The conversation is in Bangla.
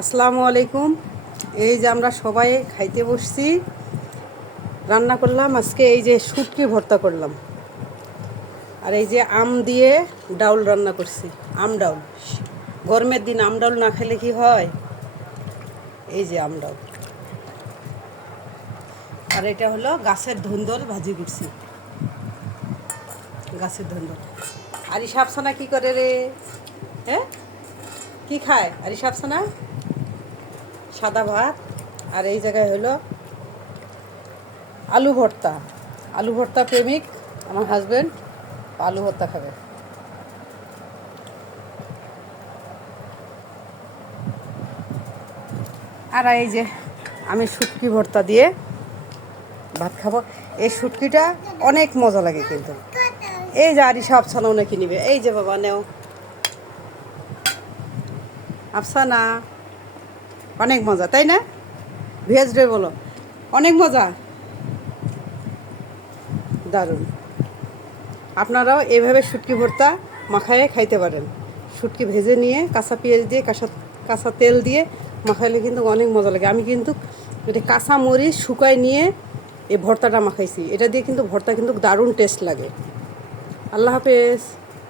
আসসালামু আলাইকুম। এই যে আমরা সবাই খাইতে বসছি। রান্না করলাম আজকে এই যে শুটকি ভর্তা করলাম, আর এই যে আম দিয়ে ডাউল রান্না করছি। আম ডাউল, গরমের দিন আম ডাউল না খেলে কি হয়? এই যে আম ডাউল। আর এটা হলো গাছের ধুন্দল ভাজি করছি, গাছের ধুন্দল। আরি সাপসানা কি করে রে? হ্যাঁ, কি খায় আরি সাপসানা? সাদা ভাত। আর এই জায়গায় হলো আলু ভর্তা। আলু ভর্তা প্রেমিক আমার হাজব্যান্ড, আলু ভর্তা খাবে। আর এই যে আমি শুটকি ভর্তা দিয়ে ভাত খাবো। এই শুটকিটা অনেক মজা লাগে কিন্তু। এই যে আরিশা আফসানা নাকি নিবে, এই যে বাবা নেও আফসানা। অনেক মজা তাই না? ভেজ রে বলো, অনেক মজা, দারুণ। আপনারাও এইভাবে শুটকি ভর্তা মাখায়ে খাইতে পারেন। শুটকি ভেজে নিয়ে কাঁচা পেঁয়াজ দিয়ে কাঁচা তেল দিয়ে মাখাইলে কিন্তু অনেক মজা লাগে। আমি কিন্তু এটা কাঁচা মরিচ শুকায় নিয়ে এই ভর্তাটা মাখাইছি। এটা দিয়ে কিন্তু ভর্তা কিন্তু দারুণ টেস্ট লাগে। আল্লাহ হাফেজ।